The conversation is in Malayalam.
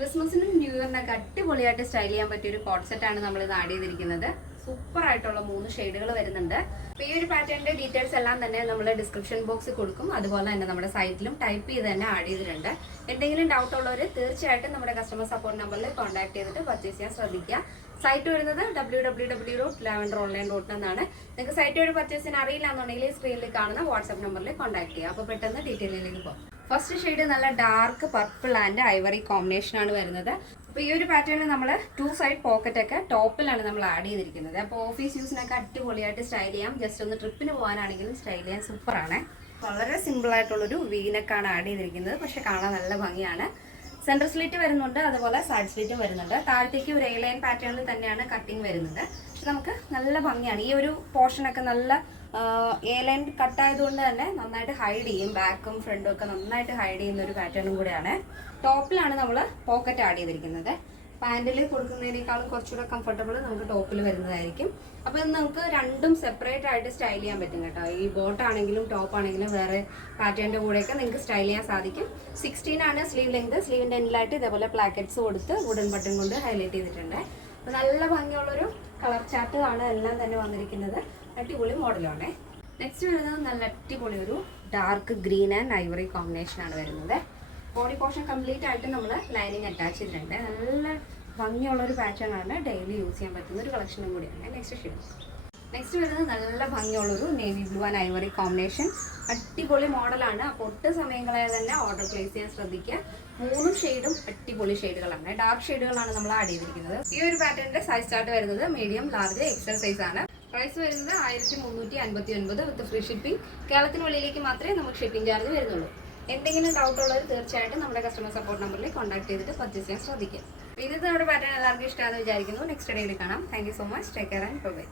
ക്രിസ്മസിനും ന്യൂ ഇയറിനൊക്കെ അടിപൊളിയായിട്ട് സ്റ്റൈൽ ചെയ്യാൻ പറ്റിയ ഒരു കോട്ട് സെറ്റ് ആണ് നമ്മൾ ഇത് ആഡ് ചെയ്തിരിക്കുന്നത്. സൂപ്പർ ആയിട്ടുള്ള 3 ഷെയ്ഡുകൾ വരുന്നുണ്ട്. അപ്പോൾ ഈ ഒരു പാറ്റേണിന്റെ ഡീറ്റെയിൽസ് എല്ലാം തന്നെ നമ്മൾ ഡിസ്ക്രിപ്ഷൻ ബോക്സിൽ കൊടുക്കും. അതുപോലെ തന്നെ നമ്മുടെ സൈറ്റിലും ടൈപ്പ് ചെയ്ത് തന്നെ ആഡ് ചെയ്തിട്ടുണ്ട്. എന്തെങ്കിലും ഡൗട്ട് ഉള്ളവർ തീർച്ചയായിട്ടും നമ്മുടെ കസ്റ്റമർ സപ്പോർട്ട് നമ്പറിൽ കോൺടാക്ട് ചെയ്തിട്ട് പർച്ചേസ് ചെയ്യാൻ ശ്രദ്ധിക്കുക. സൈറ്റ് വരുന്നത് www.lavenderonline.in എന്നാണ്. നിങ്ങൾക്ക് സൈറ്റ് വഴി പർച്ചേസിന് അറിയില്ല എന്നുണ്ടെങ്കിൽ സ്ക്രീനിൽ കാണുന്ന വാട്സ്ആപ്പ് നമ്പറിൽ കോൺടാക്ട് ചെയ്യുക. അപ്പോൾ പെട്ടെന്ന് ഡീറ്റെയിലിലേക്ക് പോകാം. ഫസ്റ്റ് ഷെയ്ഡ് നല്ല dark purple and Ivory combination ആണ് വരുന്നത്. അപ്പോൾ ഈ ഒരു പാറ്റേണിൽ നമ്മൾ 2 സൈഡ് പോക്കറ്റ് ഒക്കെ ടോപ്പിലാണ് നമ്മൾ ആഡ് ചെയ്തിരിക്കുന്നത്. അപ്പോൾ ഓഫീസ് യൂസിനൊക്കെ അടിപൊളിയായിട്ട് സ്റ്റൈൽ ചെയ്യാം. ജസ്റ്റ് ഒന്ന് ട്രിപ്പിന് പോകാനാണെങ്കിലും സ്റ്റൈൽ ചെയ്യാൻ സൂപ്പറാണ്. വളരെ സിമ്പിൾ ആയിട്ടുള്ളൊരു വീനക്കാണ് ആഡ് ചെയ്തിരിക്കുന്നത്. പക്ഷെ കാണാൻ നല്ല ഭംഗിയാണ്. സെൻറ്റർ സ്ലിറ്റ് വരുന്നുണ്ട്, അതുപോലെ സൈഡ് സ്ലിറ്റും വരുന്നുണ്ട്. താഴത്തേക്ക് ഒരു എ ലൈൻ പാറ്റേണിൽ തന്നെയാണ് കട്ടിങ് വരുന്നത്. പക്ഷെ നമുക്ക് നല്ല ഭംഗിയാണ്. ഈ ഒരു പോർഷനൊക്കെ നല്ല എ ലൈൻ കട്ടായതുകൊണ്ട് തന്നെ നന്നായിട്ട് ഹൈഡ് ചെയ്യും. ബാക്കും ഫ്രണ്ടും ഒക്കെ നന്നായിട്ട് ഹൈഡ് ചെയ്യുന്ന ഒരു പാറ്റേണും കൂടെയാണ്. ടോപ്പിലാണ് നമ്മൾ പോക്കറ്റ് ആഡ് ചെയ്തിരിക്കുന്നത്. പാൻറ്റിൽ കൊടുക്കുന്നതിനേക്കാളും കുറച്ചുകൂടെ കംഫർട്ടബിൾ നമുക്ക് ടോപ്പിൽ വരുന്നതായിരിക്കും. അപ്പോൾ ഇത് നമുക്ക് രണ്ടും സെപ്പറേറ്റ് ആയിട്ട് സ്റ്റൈൽ ചെയ്യാൻ പറ്റും കേട്ടോ. ഈ ബോട്ട് ആണെങ്കിലും ടോപ്പ് ആണെങ്കിലും വേറെ പാറ്റേണിൻ്റെ കൂടെയൊക്കെ നിങ്ങൾക്ക് സ്റ്റൈൽ ചെയ്യാൻ സാധിക്കും. 16 ആണ് സ്ലീവ് ലെങ്ത്. സ്ലീവിൻ്റെ എൻഡിലായിട്ട് ഇതേപോലെ പ്ലാക്കറ്റ്സ് കൊടുത്ത് വുഡൻ ബട്ടൺ കൊണ്ട് ഹൈലൈറ്റ് ചെയ്തിട്ടുണ്ട്. അപ്പോൾ നല്ല ഭംഗിയുള്ളൊരു കളർ ചാർട്ട് ആണ് എല്ലാം തന്നെ വന്നിരിക്കുന്നത്. അടിപൊളി മോഡലാണ്. നെക്സ്റ്റ് വരുന്നത് നല്ല അടിപൊളി ഒരു dark green and Ivory combination ആണ് വരുന്നത്. ബോഡി പോർഷൻ കംപ്ലീറ്റ് ആയിട്ട് നമ്മൾ ലൈനിങ് അറ്റാച്ച് ചെയ്തിട്ടുണ്ട്. നല്ല ഭംഗിയുള്ളൊരു പാറ്റേൺ ആണ്. ഡെയിലി യൂസ് ചെയ്യാൻ പറ്റുന്ന ഒരു കളക്ഷനും കൂടിയാണ്. നെക്സ്റ്റ് വരുന്നത് നല്ല ഭംഗിയുള്ളൊരു navy blue and Ivory combination. അടിപൊളി മോഡലാണ്. അപ്പോൾ ഒട്ടും സമയങ്ങളായ തന്നെ ഓർഡർ പ്ലേസ് ചെയ്യാൻ ശ്രദ്ധിക്കുക. 3 ഷെയ്ഡും അടിപൊളി ഷെയ്ഡുകളാണ്. ഡാർക്ക് ഷെയ്ഡുകളാണ് നമ്മൾ ആഡ് ചെയ്തിരിക്കുന്നത്. ഈ ഒരു പാറ്റേണിന്റെ സൈസ് ചാർട്ട് വരുന്നത് മീഡിയം, ലാർജ്, എക്സൽ സൈസ് ആണ്. പ്രൈസ് വരുന്നത് 1359 വിത്ത് ഫ്രീ ഷിപ്പിംഗ്. കേരളത്തിന് വെളിയിലേക്ക് മാത്രമേ നമുക്ക് ഷിപ്പിംഗ് ചാർജ് വരുന്നുള്ളൂ. എന്തെങ്കിലും ഡൗട്ട് ഉള്ളത് തീർച്ചയായിട്ടും നമ്മുടെ കസ്റ്റമർ സപ്പോർട്ട് നമ്പറിൽ കോൺടാക്ട് ചെയ്തിട്ട് പർച്ചേസ് ചെയ്യാൻ ശ്രദ്ധിക്കുക. ഇന്നത്തെ നമ്മുടെ പാറ്റേൺ എല്ലാവർക്കും ഇഷ്ടമാണെന്ന് വിചാരിക്കുന്നു. നെക്സ്റ്റ് ഡേയിൽ കാണാം. Thank you so much. Take care and by.